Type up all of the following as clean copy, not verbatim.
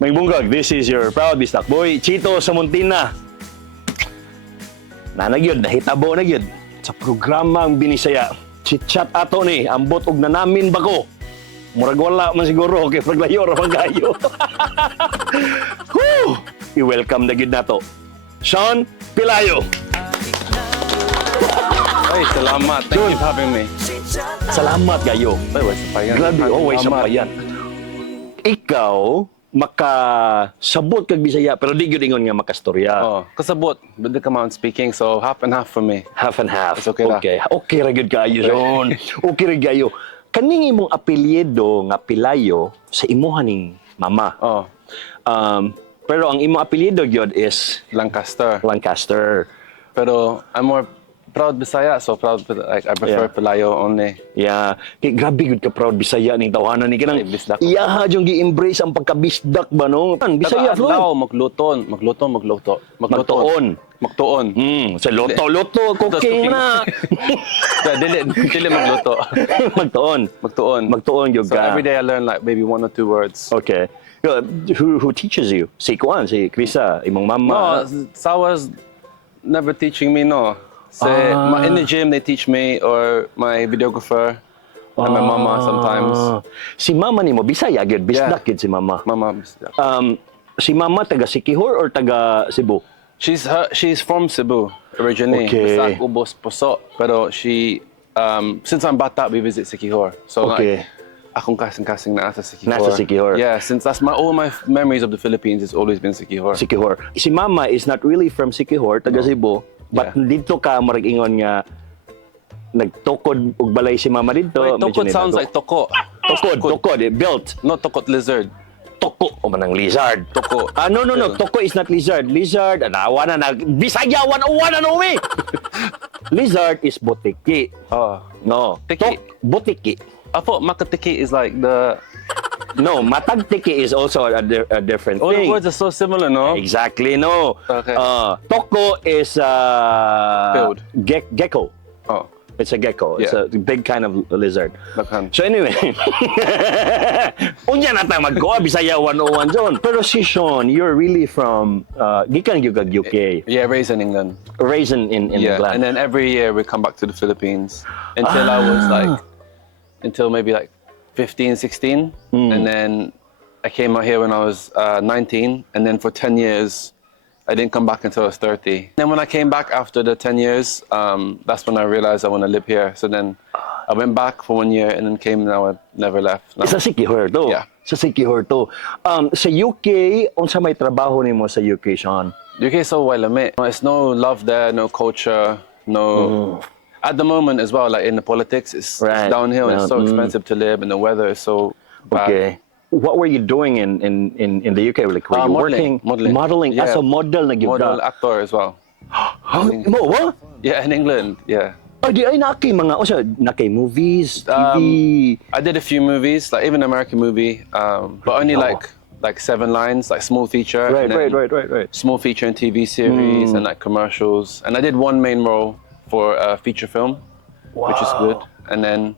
May bunggag, this is your proud bistak boy, Chito Samontina. Nanagyod, nahitabo na gyud sa programang binisaya. CHITchat ato ni, ambot og nanamin bako. Murag wala man siguro, kay Pelayo ra man kayo. I-welcome na gyud nato. Shaun, Pelayo. Ay, salamat. Thank you for having me. Salamat kayo. Ay, way sampayan. Grabe, way sampayan. Ikaw, makasabot kag Bisaya, pero di gyud ingon nga makastorya. Oh, kasabot. But the command speaking, so half and half for me. Half and half. It's okay ra. Okay ra gyud kayo, Shaun. Okay ra kayo. Kaning imong apelyido nga Pelayo sa imuha ning mama. Oh, Pero ang imong apelyido gyud is Lancaster. Lancaster. Pero I'm more proud Bisaya, so proud, like, I prefer Pelayo only. Yeah, kay grabe gud ka proud Bisaya ning tawhanan ni kanang Ay, bisdak. iyaha jung gi-embrace ang pagkabisdak ba no? Bisaya fluent. Adlaw, magluto. Magtuon. Sa loto cooking na. Dili magluto. Magtuon gyud So ka. every day I learn like maybe 1 or 2 words. Okay. Who teaches you? Si Kuan, si Crissa, imong mama. No, Sawa's never teaching me, no. In the gym, they teach me, or my videographer, and my mama sometimes. Si mama nimo Bisaya gyud, bisdak gyud si mama. Mama, Si mama taga Siquijor or taga Cebu? she's from Cebu originally. Okay. Bisak, Ubos, Poso. Pero she, since I'm bata, we visit Siquijor. So Okay. like, akong kasing-kasing na sa Siquijor. Nasa Siquijor. Yeah, since that's all my memories of the Philippines, it's always been Siquijor. Siquijor. Si mama is not really from Siquijor, taga Cebu. But dito ka marag ingon nga nagtukod og balay si mama dito. Wait, medyo tokot sounds nilago. like toko. Tukod, built. Not tokot lizard. Toko o manang lizard. Toko. No. Toko is not lizard. Lizard, awa na Bisaya 101 ano mi. Lizard is botiki. Oh. No. Tiki. Botiki. I thought makatiki is like the... No, matagtiki is also a different All the thing. words are so similar, no? Exactly, no. Okay. Toko is Build. Gecko. Oh. It's a gecko. It's a Yeah. big kind of lizard. Bakhan. So anyway, unya na tayo magkuha, Bisaya 101 John. Pero si Shaun, you're really from, gikan yung UK, Yeah, raised in England. raised in Yeah, England. and then every year we come back to the Philippines until I was like, until maybe like 15, 16. And then I came out here when I was 19. And then for 10 years, I didn't come back until I was 30. Then when I came back after the 10 years, that's when I realized I want to live here. So then I went back for 1 year and then came and I never left. No. Sa Siquijor to. Yeah. Sa Siquijor to. Sa UK, unsa may trabaho nimo sa UK, Shaun? UK is so well lamit. There's no love there, no culture, no... At the moment as well, like in the politics, it's downhill. It's so expensive to live, and the weather is so bad. Okay. What were you doing in the UK? Like, were you Modeling. working? Modeling. Yeah. As a model na gyud Model, ka. actor as well. Mo, what? Yeah, in England, yeah. Di ay nakay mga, o siya, nakay movies, TV. I did a few movies, like even American movie, but only like 7 lines, like small feature. Right. and then Small feature and TV series and like commercials. And I did one main role for a feature film, which is good. And then,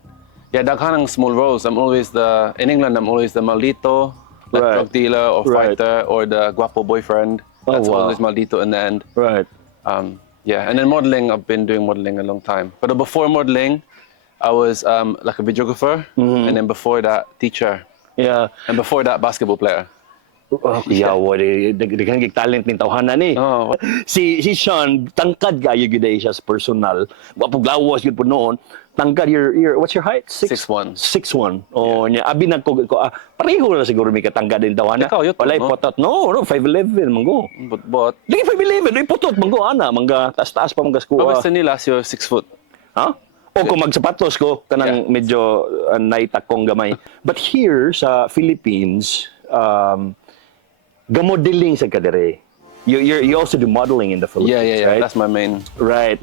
yeah, daghanang small roles. In England, I'm always the maldito, the drug dealer or fighter, or the guapo boyfriend. That's always maldito in the end. Right. Yeah, and then modeling, I've been doing modeling a long time. But before modeling, I was like a videographer, and then before that, teacher. Yeah. And before that, basketball player. Yawa, daghang gig talent ning tawhanan ni. Oh. Si Shaun, tangkad kayo gid siya sa personal. Wa pug lawas gid po noon. Tangkad, what's your height? 6'1". 6'1". Oh, nya abi nagko pareho na siguro mi katangkad din tawhanan. Ikaw, yuto, Walay no? potot. No, 5'11 manggo. But Lagi 5'11, ay putot manggo ana, mangga taas-taas pa mangga I skuha. was saying last year 6 foot. Ha? O kung magsapatos ko, kanang medyo naitakong gamay. But here sa Philippines, gamodeling sa kadere. You also do modeling in the Philippines, Yeah. right? That's my main. Right.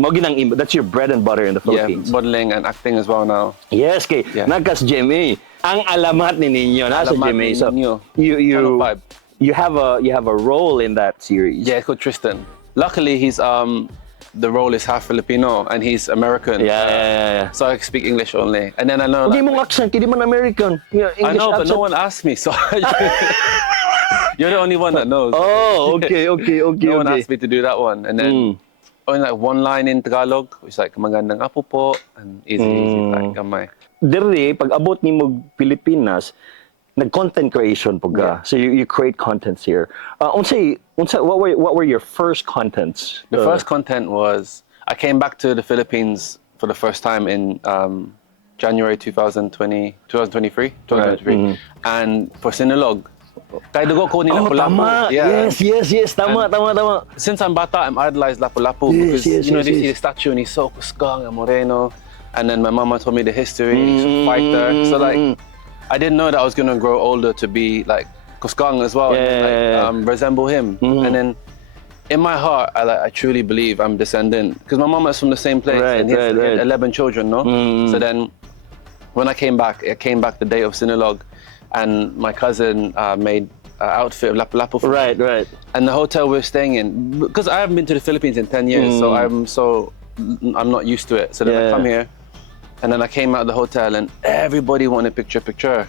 That's your bread and butter in the Yeah, Philippines. modeling and acting as well now. Yes, kay nagkas GMA. Ang alamat ni ninyo nasa Alamat GMA. ni So ninyo. you have a role in that series. Yeah, it's called Tristan. Luckily, he's the role is half Filipino and he's American. Yeah. So I speak English only, and then I know. Hindi mong accent, hindi man American. Yeah, I English know, but accent. no one asked me, so You're the only one that knows. Oh, okay. No one Okay. asked me to do that one. And then only like one line in Tagalog, which is like, magandang apo po, and easy, like, gamay. Dere, pag abot ni mo Pilipinas, nag-content creation po ka. Yeah. So you create contents here. What were your first contents? The first content was, I came back to the Philippines for the first time in January 2023. And for Sinulog, kay dugo ko ni Lapu-Lapu. Tama. Yeah. Yes. Tama. Since I'm bata, I'm idolized Lapu-Lapu Yes, because yes, they yes. see the statue and he's so kusgang and moreno. And then my mama told me the history, he's a fighter. So like, I didn't know that I was gonna grow older to be like kusgang as well, and resemble him. And then in my heart, I truly believe I'm descendant because my mama is from the same place and he had 11 children, no? So then when I came back the day of Sinulog, and my cousin made an outfit of Lapu-Lapu for me. Right. And the hotel we're staying in, because I haven't been to the Philippines in 10 years, so I'm not used to it. So then I come here, and then I came out of the hotel, and everybody wanted picture.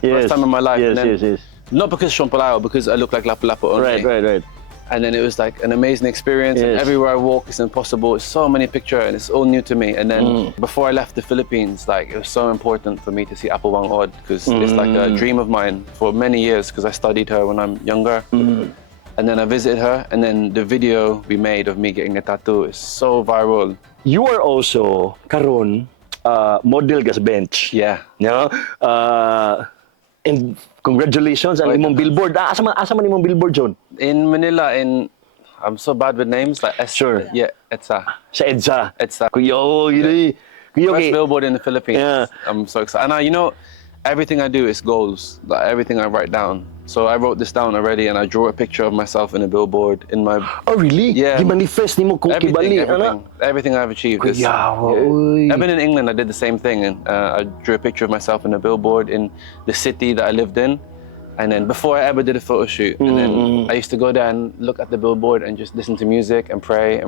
First time in my life. Yes. Not because Shaun Pelayo, because I look like Lapu-Lapu only. Right. And then it was like an amazing experience. And everywhere I walk, it's impossible. It's so many pictures, and it's all new to me. And then before I left the Philippines, like it was so important for me to see Apo Wang Od because it's like a dream of mine for many years because I studied her when I'm younger. And then I visited her, and then the video we made of me getting a tattoo is so viral. You are also karon model gas bench. Yeah. No? And congratulations ang imong billboard. Asa man imong billboard, John? In Manila, I'm so bad with names, like Sure. Yeah, EDSA. Sa EDSA. EDSA. Kuya, First billboard in the Philippines. Yeah. I'm so excited. And everything I do is goals, like everything I write down. So I wrote this down already, and I drew a picture of myself in a billboard in my. Oh, really? Yeah. Gi-manifest nimo kung kibali, Everything I've achieved. Is, Kuya, I've been in England. I did the same thing, and I drew a picture of myself in a billboard in the city that I lived in. And then before I ever did a photo shoot, and then I used to go there and look at the billboard and just listen to music and pray.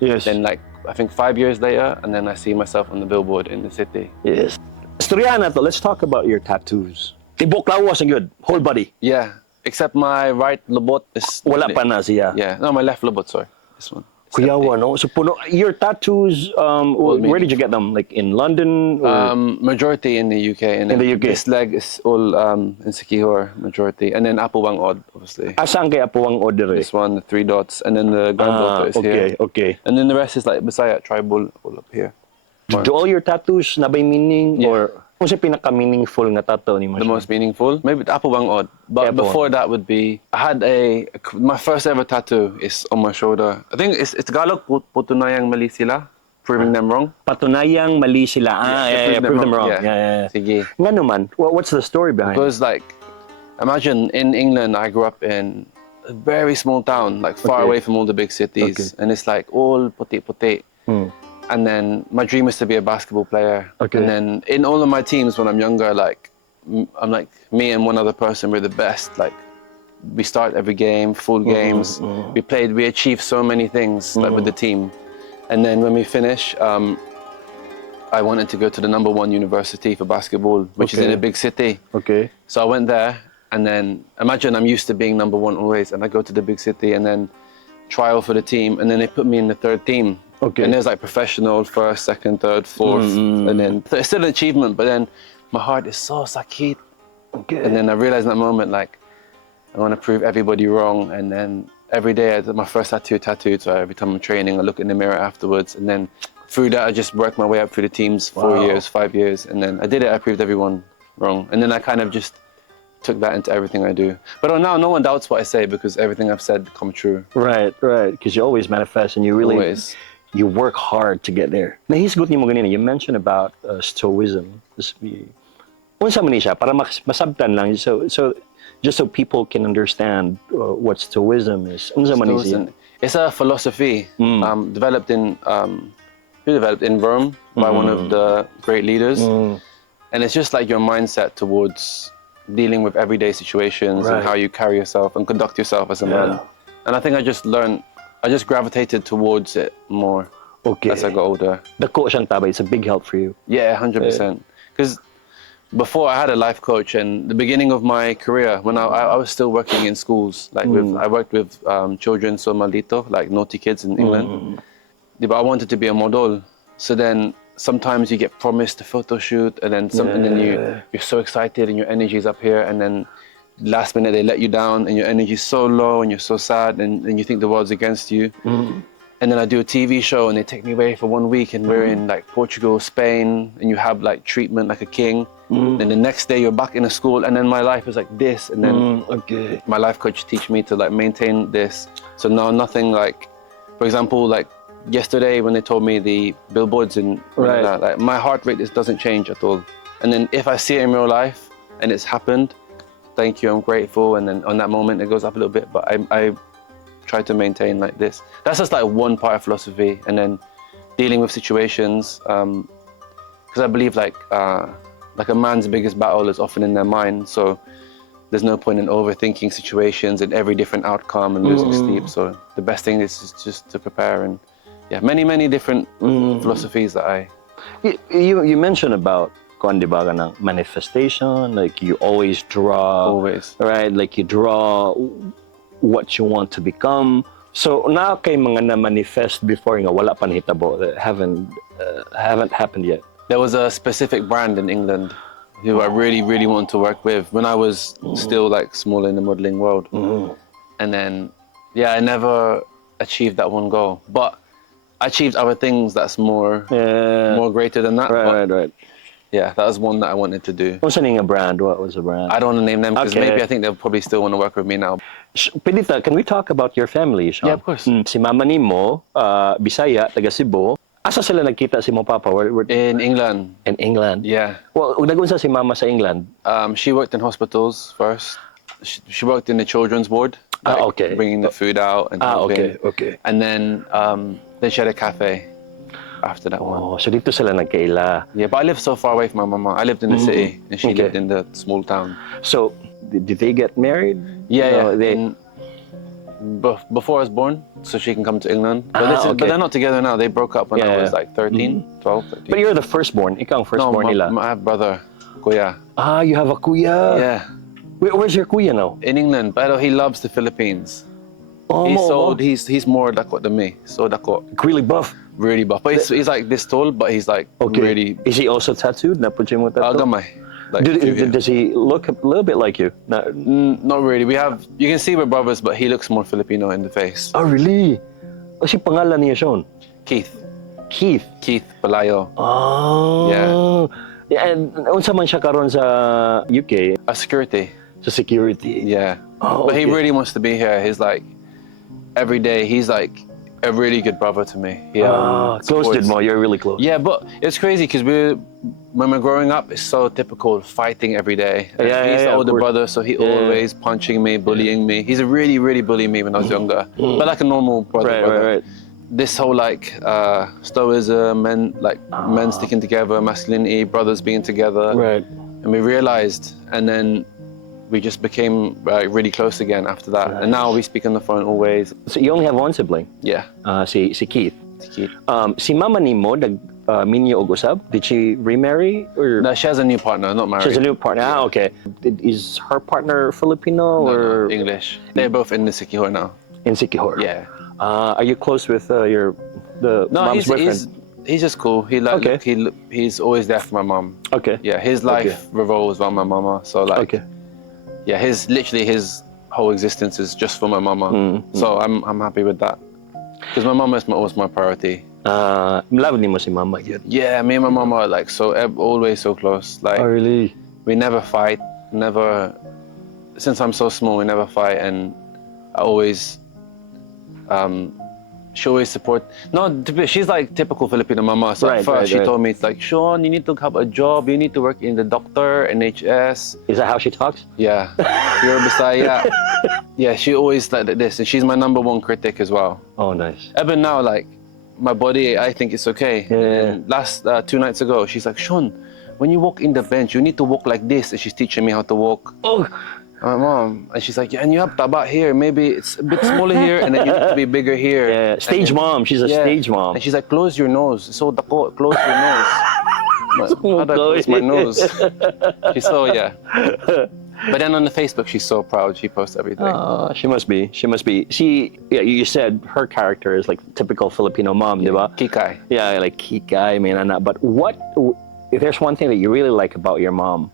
Yes. Then like I think 5 years later, and then I see myself on the billboard in the city. Yes. Storya na to. Let's talk about your tattoos. Tibok lawas ang good. Whole body. Yeah, except my right lobot is. Wala pa na siya. Yeah, no, my left lobot. Sorry, this one. Kuya, no? So puno. Your tattoos. Where did you get them? Like in London? Or? Majority in the UK. And in the UK. This leg is all in Sikihor, majority, and then Apo Wang Od, obviously. Asaan kay Apo Wang Od? This one, the 3 dots, and then the granddaughter is here. Okay. And then the rest is like Bisaya tribal all up here. Do all your tattoos na by meaning or kung sa pinaka-meaningful na tattoo ni mo? The most meaningful? Maybe the Apo Wang Od. But before that would be, I had my first ever tattoo is on my shoulder. I think it's Tagalog, Putunayang mali sila, proving them wrong. Patunayang mali sila. Prove them wrong. Yeah. Sige. Nga naman, what's the story behind it? Because like, imagine in England, I grew up in a very small town, like far away from all the big cities. And it's like all puti. And then my dream is to be a basketball player. And then in all of my teams when I'm younger, like I'm like me and one other person, we're the best. Like we start every game, full games. We achieved so many things like with the team. And then when we finish, I wanted to go to the #1 university for basketball, which is in a big city. So I went there, and then imagine I'm used to being #1 always, and I go to the big city and then trial for the team, and then they put me in the 3rd team. And there's like professional, 1st, 2nd, 3rd, 4th, and then it's still an achievement, but then my heart is so sakit. And then I realized in that moment, like, I want to prove everybody wrong. And then every day I did my first tattooed, so every time I'm training, I look in the mirror afterwards. And then through that, I just worked my way up through the teams, 4 years, 5 years. And then I did it, I proved everyone wrong. And then I kind of just took that into everything I do. But now no one doubts what I say because everything I've said come true. Right. Because you always manifest and you really... Always. You work hard to get there. Nahisgot niyo mo ganina, you mentioned about Stoicism. Unsa man ni siya para masabtan lang so just so people can understand what Stoicism is. Unsa man ni siya? It's a philosophy developed in Rome by one of the great leaders. And it's just like your mindset towards dealing with everyday situations and how you carry yourself and conduct yourself as a man. And I think I just gravitated towards it more as I got older. Dako siyang tabay. It's a big help for you. Yeah, 100%. Because before I had a life coach, and the beginning of my career, when I was still working in schools, like I worked with children so maldito, like naughty kids in England. But I wanted to be a model. So then sometimes you get promised a photo shoot, and then and then you're so excited and your energy's up here, and then last minute they let you down and your energy's so low and you're so sad and you think the world's against you. And then I do a TV show and they take me away for 1 week and we're in like Portugal, Spain, and you have like treatment like a king. And the next day you're back in a school, and then my life is like this. And then my life coach teach me to like maintain this. So now nothing like, for example, like yesterday when they told me the billboards and like my heart rate doesn't change at all. And then if I see it in real life and it's happened, thank you, I'm grateful. And then on that moment it goes up a little bit, but I try to maintain like this. That's just like one part of philosophy. And then dealing with situations, because I believe like a man's biggest battle is often in their mind. So there's no point in overthinking situations and every different outcome and losing sleep. So the best thing is just to prepare. And yeah, many different philosophies that I... You mentioned about manifestation, like you always draw. Always. Right? Like you draw what you want to become. So na kay mga na-manifest before nga wala pa nahitabo that haven't happened yet. There was a specific brand in England who I really wanted to work with when I was still like small in the modeling world. And then, yeah, I never achieved that one goal. But I achieved other things that's more greater than that. Right. Yeah, that was one that I wanted to do. What's the name of brand? What was the brand? I don't want to name them because maybe I think they'll probably still want to work with me now. Pedita, can we talk about your family, Shaun? Yeah, of course. Si mama ni mo, Bisaya, taga Cebu. Asa sila nagkita si mo papa? In England. In England? Yeah. Well, nagunsa si mama sa England? She worked in hospitals first. She worked in the children's ward. Like bringing the food out and helping. Okay. And then she had a cafe after that one. Oh, so dito sila nagkaila. Yeah, but I lived so far away from my mama. I lived in the city and she lived in the small town. So, did they get married? Yeah. Before I was born, so she can come to England. But they're not together now. They broke up when I was like 13, 12, 13. But you're the firstborn. Ikaw ang firstborn nila. No, I have a brother, Kuya. Ah, you have a kuya. Yeah. Where's your kuya now? In England, but he loves the Philippines. Oh, he's more dako than me. So dako. Really buff. Really buff. But he's like this tall, but he's like really... Is he also tattooed? Naput mo tattoo? Gamay. Like, does he look a little bit like you? Not really. You can see we're brothers, but he looks more Filipino in the face. Oh, really? Kasi pangalan niya, Shaun? Keith. Keith Pelayo. Oh. Yeah. And unsa man siya karon sa UK? A security. Sa security. Yeah. Oh, but he really wants to be here. He's like, every day, he's like a really good brother to me. Close to mo, you're really close. Yeah, but it's crazy because when we're growing up, it's so typical fighting every day. He's the older brother, so he always punching me, bullying me. He's really bullied me when I was younger, but like a normal brother. Right. This whole like Stoicism, men sticking together, masculinity, brothers being together. Right. And we realized, and then we just became really close again after that. Nice. And now we speak on the phone always. So you only have one sibling? Yeah. Si Keith. Keith. Si mama ni mo, minyo og usab? Did she remarry? Or? No, she has a new partner, not married. She has a new partner. Yeah. Okay. Is her partner Filipino or? No, English. They're both in the Sikihor now. In Sikihor? Yeah. Are you close with mom's boyfriend? He's just cool. He's always there for my mom. Okay. Yeah, his life revolves around my mama. So like, yeah, his whole existence is just for my mama. So I'm happy with that. Because my mama is always my priority. Love ni mo si mama yun? Yeah, me and my mama are like always so close. Like, oh, really? We never fight. Since I'm so small, we never fight, and I always. She always support. No, she's like typical Filipino mama. So at first she told me, it's like, Shaun, you need to have a job. You need to work in the doctor, NHS. Is that how she talks? Yeah. You're Bisaya. Yeah, she always like this. And she's my #1 critic as well. Oh, nice. Even now, like, my body, I think it's okay. Yeah. And last 2 nights ago, she's like, Shaun, when you walk in the bench, you need to walk like this. And she's teaching me how to walk. Oh. My mom, and she's like, yeah, and you have taba here, maybe it's a bit smaller here, and then you need to be bigger here. Yeah, stage mom, she's a stage mom. And she's like, close your nose, so dako, close your nose. How do I close my nose? She's so, yeah. But then on the Facebook, she's so proud. She posts everything. She must be. Yeah, you said her character is like typical Filipino mom, di ba? Kikai. Yeah, like Kikai, man, anak. But if there's one thing that you really like about your mom,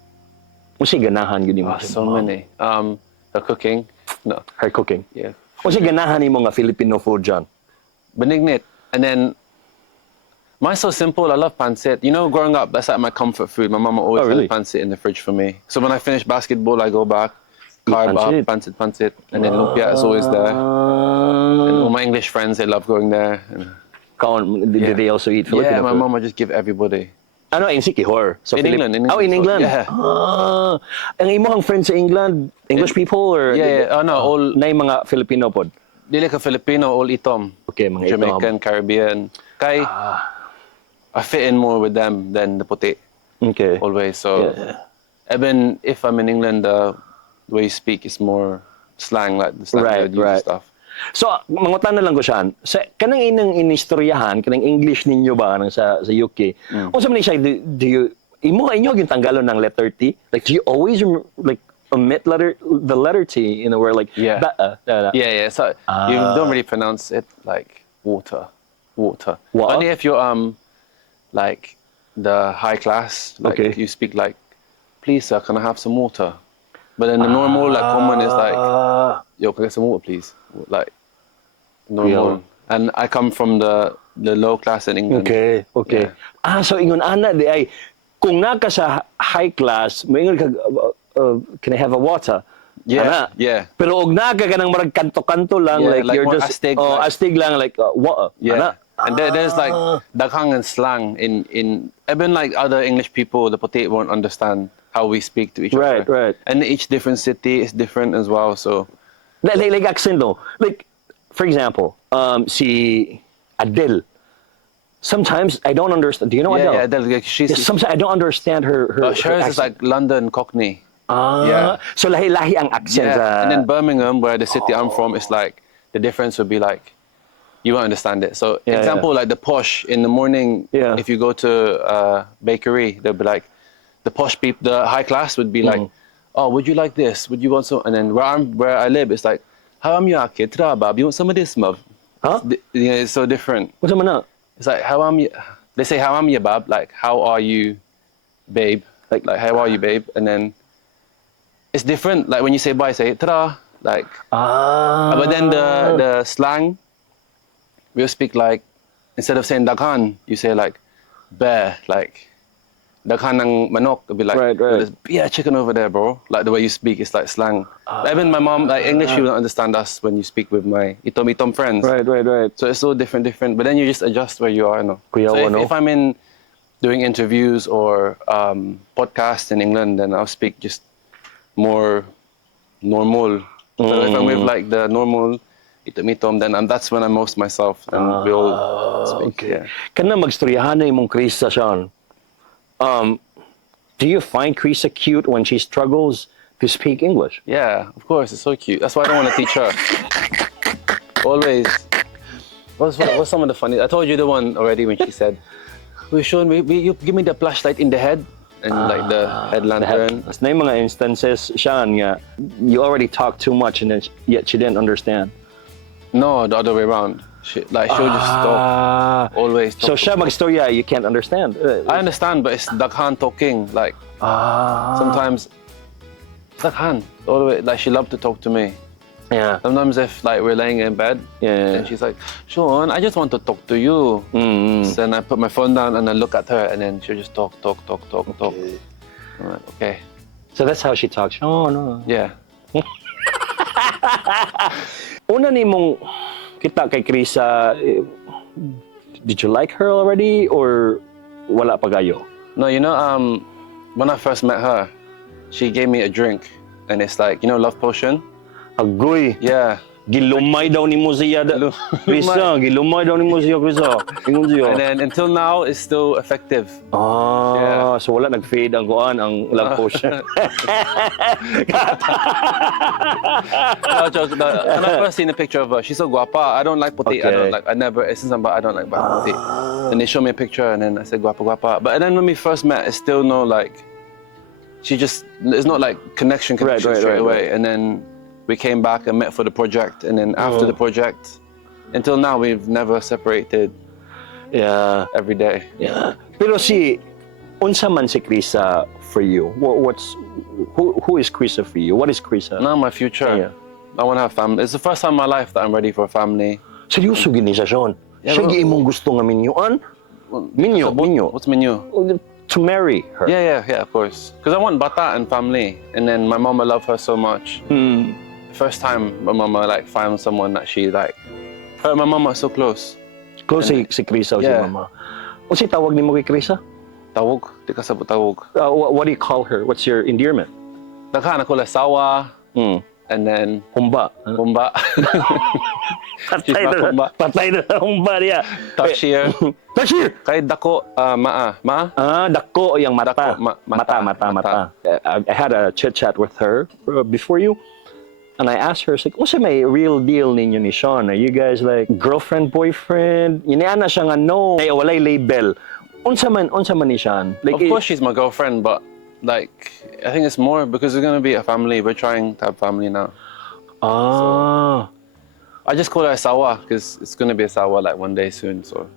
what's si ganahan yun mo? So many. Her cooking. No. Her cooking. Yeah. What's si ganahan ni mga Filipino food dyan? Benignit. And then, mine's so simple. I love pancit. You know, growing up, that's like my comfort food. My mama always really? had pancit in the fridge for me. So when I finish basketball, I go back, carb up, pancit, and then lumpia is always there. And all my English friends, they love going there. And, Did they also eat Filipino yeah, my food? mama just give everybody. Ano, in Sikihor? So In England. Oh, in England? Yeah. Ang imong friends sa England, English people or? Yeah. Oh, no, all... Na yung mga Filipino pod? Dili ka Filipino, all itom. Okay, mga Jamaican, itom. Caribbean. Kay, I fit in more with them than the puti. Okay. Always. So, even if I'm in England, the way you speak is more slang, like the slang Right. and stuff. So, mangutan na lang ko siya. Sa kanang inang inistoryahan, kanang English ninyo ba kanang sa UK? O sa man siya, do you imo inyo yung tanggalon ng letter T? Like, do you always like omit the letter T, where like Yeah. da. Yeah. So you don't really pronounce it like water. What? Only if you're like the high class, like Okay. you speak like, please sir, can I have some water? But then the normal, like common is like, yo, can I get some water, please? Like normal. And I come from the low class in England. Okay. Yeah. So ingon ana di ay kung naka sa high class, moingon ka can I have a water? Yeah, Ana. yeah. Pero og naka ka nang marag kanto-kanto lang, Yeah, like like you're more just astig, like- astig lang, like what? Yeah. Ana. And there's like daghang and slang in even like other English people, the puti won't understand how we speak to each other. Right. And each different city is different as well. So Like accent though. Like, for example, si Adele. Sometimes I don't understand. Do you know Adele? yeah, like she's Sometimes I don't understand her hers is like London Cockney. Yeah. So lahi-lahi ang accent. Yeah. And then Birmingham, where the city I'm from, is like the difference would be like you won't understand it. So example, like the posh in the morning, if you go to a bakery, they'll be like the posh people, the high class would be like, oh, would you like this? Would you want some? And then where I live, it's like, how am you, kid? Bab, you want some of this, mov? Huh? Yeah, it's so different. What's up na? It's like, how am you? They say, how am you, bab? Like, how are you, babe? Like, how are you, babe? And then it's different. Like when you say bye, say ta-da. Like, but then the slang, we'll speak like, instead of saying daghan, you say like bear, like daghan ng manok. It'll be like, Right. there's yeah, chicken over there, bro. Like the way you speak, it's like slang. Even my mom, like English, she won't understand us when you speak with my itom friends. Right. So it's so different. But then you just adjust where you are, you know. Kuya, So ano? if I'm in doing interviews or podcasts in England, then I'll speak just more normal. So if I'm with like the normal itom, then that's when I'm most myself, and we all speak. Okay. Yeah. Kana magstoryahan na imong Crissa, Shaun. Do you find Crissa cute when she struggles to speak English? Yeah, of course, it's so cute. That's why I don't want to teach her. Always. What's some of the funny? I told you the one already when she said, "We Shaun, you give me the flashlight in the head and like the head lantern." Na yung mga instances, Shaun, nga, you already talked too much and then yet she didn't understand. No, the other way around. She'll just talk. Always talk. So siya magstorya, you can't understand. I understand, but it's daghan talking. Like sometimes daghan all the way. Like she loved to talk to me. Yeah. Sometimes if like we're laying in bed, and she's like, "Shaun, I just want to talk to you." So then I put my phone down and I look at her, and then she'll just talk. Okay. I'm like, okay. So that's how she talks. Oh no. Yeah. Una nimong kita kay Crissa, did you like her already or wala pa gayo? No, you know, when I first met her, she gave me a drink, and it's like, you know, love potion. Agoy. Yeah. Gilumay daw ni mo siya. Crissa, gilumay daw ni mo siya, Crissa. Ingon siya. And then until now, it's still effective. Ah, so wala nag-fade ang kuan, ang love potion. No, joke. When I first seen a picture of her, she's so guapa. I don't like puti. I never, since I'm I don't like puti. And they showed me a picture and then I said guapa, guapa. But then when we first met, it's still no like, it's not like connection straight away. And then we came back and met for the project. And then after the project, until now, we've never separated. Yeah. Every day. Yeah. Pero unsa man si Crissa for you? Who is Crissa for you? What is Crissa? Now my future. Yeah. I want to have family. It's the first time in my life that I'm ready for a family. Seryoso gini siya, Shaun? Yeah, siya giimong gusto nga minyuan? Minyo. What's menu? To marry her. Yeah, of course. Because I want bata and family. And then my mama love her so much. First time my mama like found someone that she like. Her and my mama are so close. Close si Crissa o si mama. O si tawag ni mo kay Crissa? Tawag. Di ka sabot tawag. What do you call her? What's your endearment? Nagkaan ako sawa. And then humba. Patay na humba niya. Tashir. Kay dako maa. Dako yung mata. Mata. I had a chit-chat with her before you. And I asked her, like, what's my real deal ninyo ni Shaun? Are you guys like girlfriend, boyfriend? Yuniana siya nga no. Ay, walay label. Unsa man ni Shaun? Like, of course she's my girlfriend, but like, I think it's more because we're going to be a family. We're trying to have family now. So, I just call her Sawa because it's going to be a Sawa like one day soon. So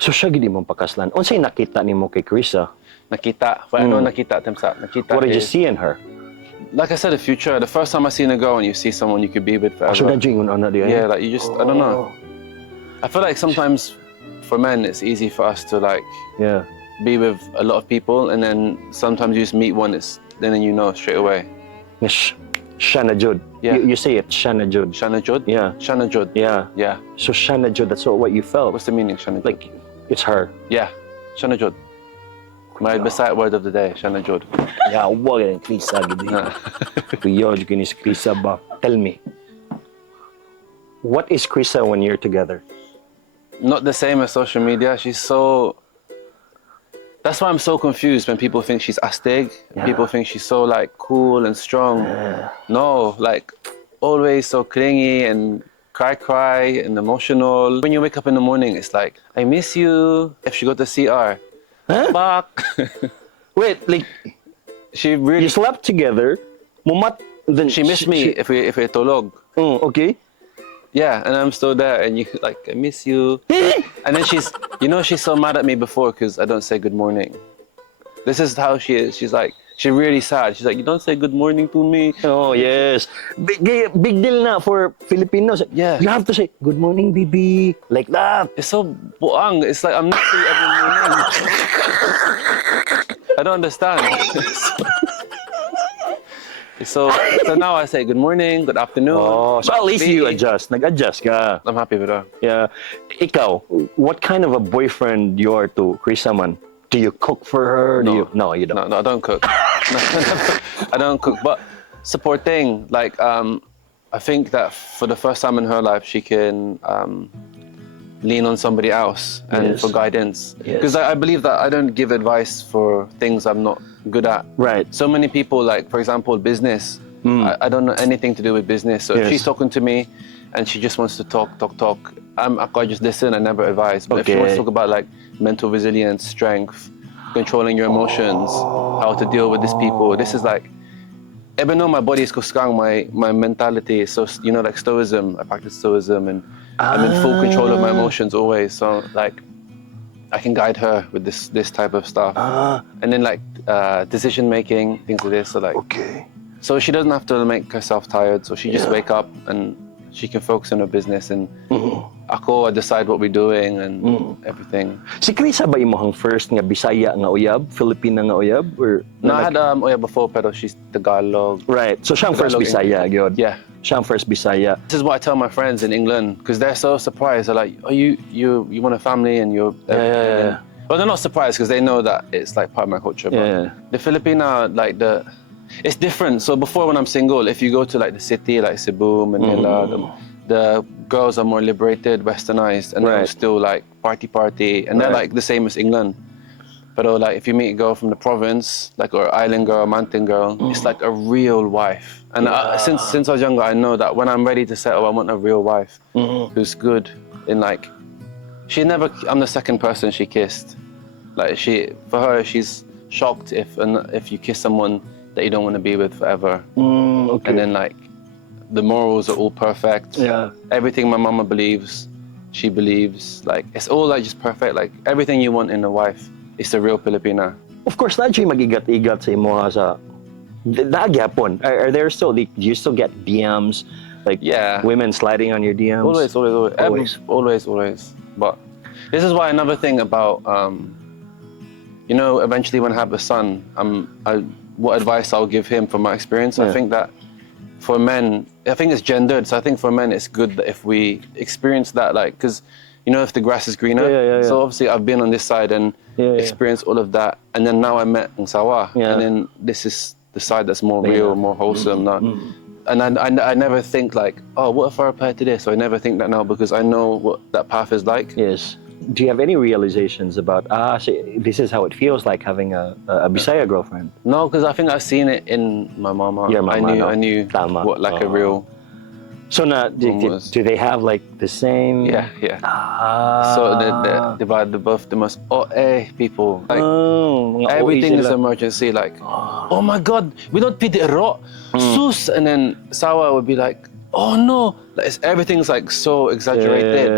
siya gid imong pakaslan. Unsay nakita nimo kay Crissa? Nakita. Ano nakita temsa? Nakita. What did you see in her? Like I said, the future. The first time I seen a girl and you see someone you could be with forever. So yeah, like you just, I don't know. I feel like sometimes for men it's easy for us to like be with a lot of people, and then sometimes you just meet one, then you know straight away. Shana Jud. Yeah. You say it, Shana Jud. Shana Jud? Yeah. Shana Jud. Yeah. Yeah. So Shana Jud, that's what you felt. What's the meaning, Shana Jud? Like, it's her. Yeah. Shana Jud. My beside word of the day, Shana Jud. Yeah, wag ang Crissa gid. Kuya, gini si Crissa ba? Tell me. What is Crissa when you're together? Not the same as social media. That's why I'm so confused when people think she's astig. People think she's so like cool and strong. No, like always so clingy and cry and emotional. When you wake up in the morning, it's like, I miss you. If she go to CR, fuck. Wait, like she really you slept together. Then she missed me if we tulog. Okay. Yeah, and I'm still there, and you like, I miss you. And then she's so mad at me before because I don't say good morning. This is how she is. She's like, she's really sad. She's like, you don't say good morning to me. Oh, yes. Big deal na for Filipinos. Yeah. You have to say, good morning, baby. Like that. It's so buang. It's like, I'm not saying every morning. I don't understand. So now I say good morning, good afternoon. Oh, so at least you adjust. Nag-adjust ka. I'm happy with that. Yeah. Ikaw, what kind of a boyfriend you are to Crissa man? Do you cook for her? No, you don't. No, I don't cook. I don't cook. But supporting, like, I think that for the first time in her life, she can lean on somebody else and for guidance. Because I believe that I don't give advice for things I'm not good at. Right. So many people, like, for example, business. I don't know anything to do with business. So if she's talking to me and she just wants to talk, I just listen, I never advise. But if she wants to talk about like mental resilience, strength, controlling your emotions, how to deal with these people, this is like, even though my body is kusgang, my mentality is so, like Stoicism, I practice Stoicism and I'm in full control of my emotions always. So like, I can guide her with this type of stuff. And then like decision making, things like this. So like, so she doesn't have to make herself tired. So she just wake up and she can focus on her business and I decide what we're doing and everything. Si Crissa ba imong first nga Bisaya nga uyab, Filipina nga uyab, or no? I had uyab before, pero she's Tagalog. Right. So siyang first Bisaya, gyud. Yeah. Siyang first Bisaya. This is what I tell my friends in England because they're so surprised. They're like, "Oh, you want a family and you're." Yeah. Well, they're not surprised because they know that it's like part of my culture. But the Filipina, like it's different. So before when I'm single, if you go to like the city, like Cebu, Manila, the girls are more liberated, westernized, and they're Right. still like party, and they're Right. like the same as England. But like if you meet a girl from the province, like or island girl, mountain girl, it's like a real wife. And since I was younger, I know that when I'm ready to settle, I want a real wife who's good in like. I'm the second person she kissed. Like for her, she's shocked if you kiss someone that you don't want to be with forever. Okay. And then like the morals are all perfect. Yeah. Everything my mama believes, she believes. Like it's all like just perfect. Like everything you want in a wife is the real Filipina. Of course, not siya mag-igat-igat sa imo sa nagyapon. Are there still, do you still get DMs? Like Yeah. women sliding on your DMs? Always. But this is why another thing about, eventually when I have a son, what advice I'll give him from my experience. Yeah. I think that for men, I think it's gendered. So I think for men, it's good that if we experience that, like, because if the grass is greener. Yeah. So obviously I've been on this side and experienced all of that, and then now I met Ng Sawa, and then this is the side that's more real, more wholesome. And I never think like, oh, what if I reply to this? So I never think that now because I know what that path is like. Yes. Do you have any realizations about, this is how it feels like having a Bisaya girlfriend? No, because I think I've seen it in my mama. Your mama, I knew Tama. what like a real. So do they have like the same? Yeah. So they're both the most people. Like mga everything OA is sila. emergency. Like, oh my God, we don't feed the ro, sus, and then Sawa would be like, oh no, like everything's like so exaggerated.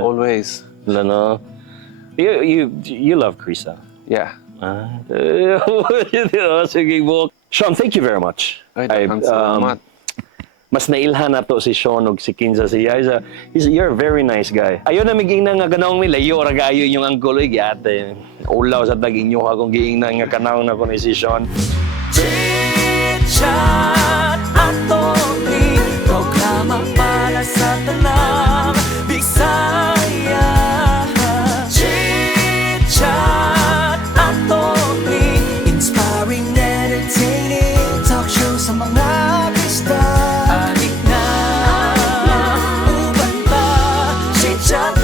Always. No. You love Crissa. Yeah. Sige po. Shaun, thank you very much. Mas nailhan na to si Shaun og si Kinza siya. You're a very nice guy. Ayun na miging na nga ganong nilayo ra gayo yung anggulo gyate. Ulaw sa taging nyo akong giing na nga kanang na ko ni si Shaun. CHITchat atong programa para sa tanang Bisaya. CHITchat atong inspiring, entertaining talk show sa mga artista. Adik na uban pa CHITchat.